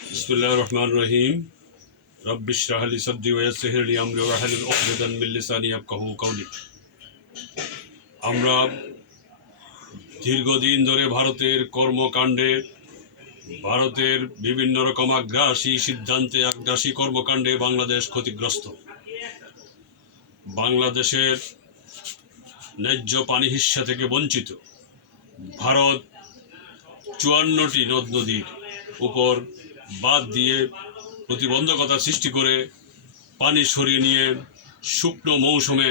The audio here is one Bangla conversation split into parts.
বিসমিল্লাহির রহমানির রহিম। রব্বি ইশরাহ লি সাদরি ওয়া ইয়াসসির লি আমরি ওয়াহলুল উকদাতাম মিন লিসানি ইয়াফকাহু কাওলি। আমরা দীর্ঘদিন ধরে ভারতের কর্মকাণ্ডে, ভারতের বিভিন্ন রকম আগ্রাসী সিদ্ধান্তে, আগ্রাসী কর্মকাণ্ডে বাংলাদেশ ক্ষতিগ্রস্ত। বাংলাদেশের ন্যায্য পানি হিস্যা থেকে বঞ্চিত। ভারত 54টি নদ নদীর উপর বাঁধ দিয়ে প্রতিবন্ধকতা সৃষ্টি করে পানি সরিয়ে নিয়ে শুকনো মৌসুমে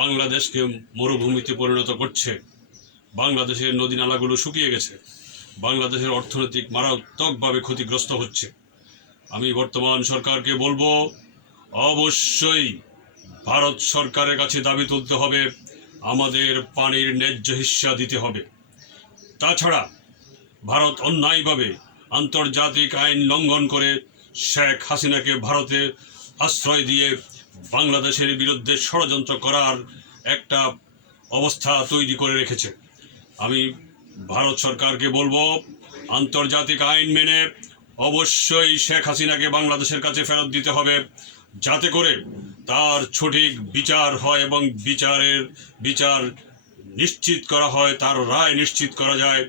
বাংলাদেশকে মরুভূমিতে পরিণত করছে। বাংলাদেশের নদী নালাগুলো শুকিয়ে গেছে। বাংলাদেশের অর্থনৈতিক মারাত্মকভাবে ক্ষতিগ্রস্ত হচ্ছে। আমি বর্তমান সরকারকে বলবো, অবশ্যই ভারত সরকারের কাছে দাবি তুলতে হবে, আমাদের পানির ন্যায্য হিস্যা দিতে হবে। তাছাড়া ভারত অন্যায়ভাবে আন্তর্জাতিক আইন লঙ্ঘন করে শেখ হাসিনাকে ভারতে আশ্রয় দিয়ে বাংলাদেশের বিরুদ্ধে ষড়যন্ত্র করার একটা অবস্থা তৈরি করে রেখেছে। আমি ভারত সরকারকে বলবো, আন্তর্জাতিক আইন মেনে অবশ্যই শেখ হাসিনাকে বাংলাদেশের কাছে ফেরত দিতে হবে, যাতে করে তার সঠিক বিচার হয় এবং বিচার নিশ্চিত করা হয়, তার রায় নিশ্চিত করা যায়।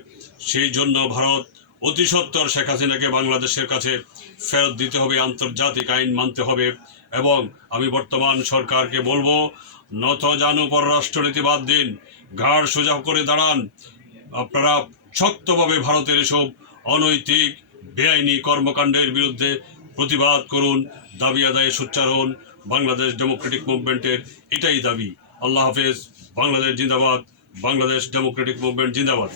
সেই জন্য ভারত অতি সত্বর শেখ হাসিনাকে বাংলাদেশের কাছে ফেরত দিতে হবে, আন্তর্জাতিক আইন মানতে হবে। এবং আমি বর্তমান সরকারকে বলবো, নত জানু পররাষ্ট্রনীতি বাদ দিন, ঘাড় সোজা করে দাঁড়ান। আপনারা শক্তভাবে ভারতের এসব অনৈতিক বেআইনি কর্মকাণ্ডের বিরুদ্ধে প্রতিবাদ করুন, দাবি আদায়ে সোচ্চার হন। বাংলাদেশ ডেমোক্রেটিক মুভমেন্টের এটাই দাবি। আল্লাহ হাফেজ। বাংলাদেশ জিন্দাবাদ। বাংলাদেশ ডেমোক্রেটিক মুভমেন্ট জিন্দাবাদ।